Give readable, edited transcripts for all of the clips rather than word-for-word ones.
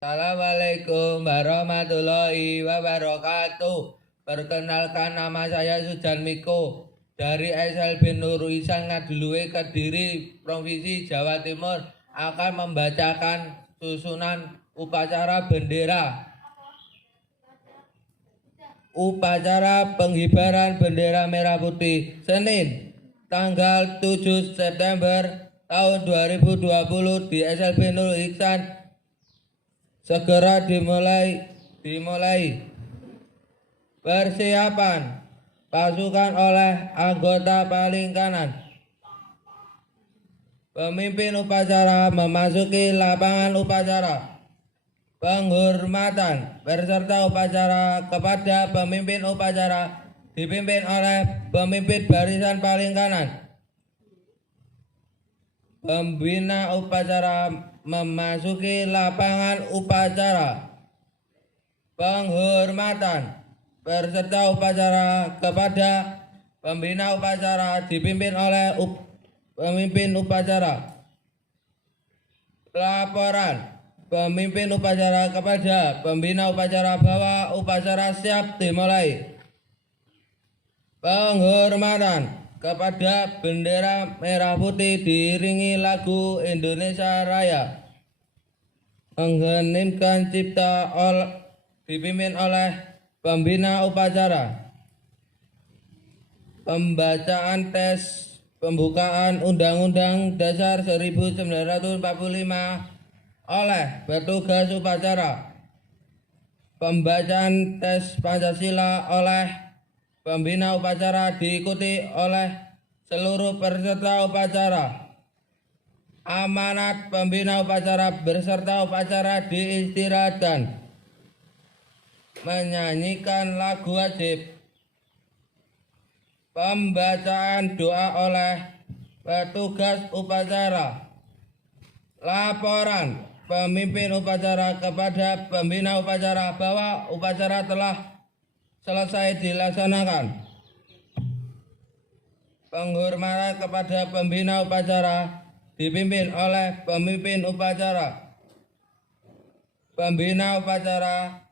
Assalamualaikum warahmatullahi wabarakatuh. Perkenalkan, nama saya Sujan Miko dari SLB Nur Ihsan Ngadilue, Kediri, Provinsi Jawa Timur, akan membacakan susunan upacara bendera. Upacara pengibaran bendera merah putih Senin tanggal 7 September tahun 2020 di SLB Nur Ihsan segera dimulai. Persiapan pasukan oleh anggota paling kanan. Pemimpin upacara memasuki lapangan upacara. Penghormatan peserta upacara kepada pemimpin upacara dipimpin oleh pemimpin barisan paling kanan. Pembina upacara memasuki lapangan upacara. Penghormatan peserta upacara kepada pembina upacara dipimpin oleh pemimpin upacara. Laporan pemimpin upacara kepada pembina upacara bahwa upacara siap dimulai. Penghormatan kepada bendera merah putih diiringi lagu Indonesia Raya. Mengheningkan cipta dipimpin oleh pembina upacara. Pembacaan tes pembukaan Undang-Undang Dasar 1945 oleh petugas upacara. Pembacaan tes Pancasila oleh pembina upacara diikuti oleh seluruh peserta upacara. Amanat pembina upacara berserta upacara diistirahatkan. Menyanyikan lagu wajib. Pembacaan doa oleh petugas upacara. Laporan pemimpin upacara kepada pembina upacara bahwa upacara telah selesai dilaksanakan. Penghormatan kepada pembina upacara dipimpin oleh pemimpin upacara. Pembina upacara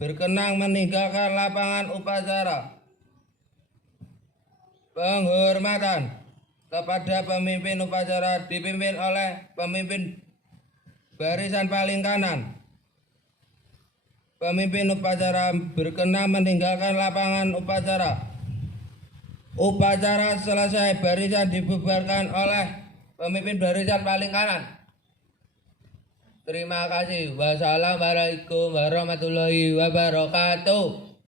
berkenan meninggalkan lapangan upacara. Penghormatan kepada pemimpin upacara dipimpin oleh pemimpin barisan paling kanan. Pemimpin upacara berkenan meninggalkan lapangan upacara. Upacara selesai, barisan dibubarkan oleh pemimpin barisan paling kanan. Terima kasih. Wassalamualaikum warahmatullahi wabarakatuh.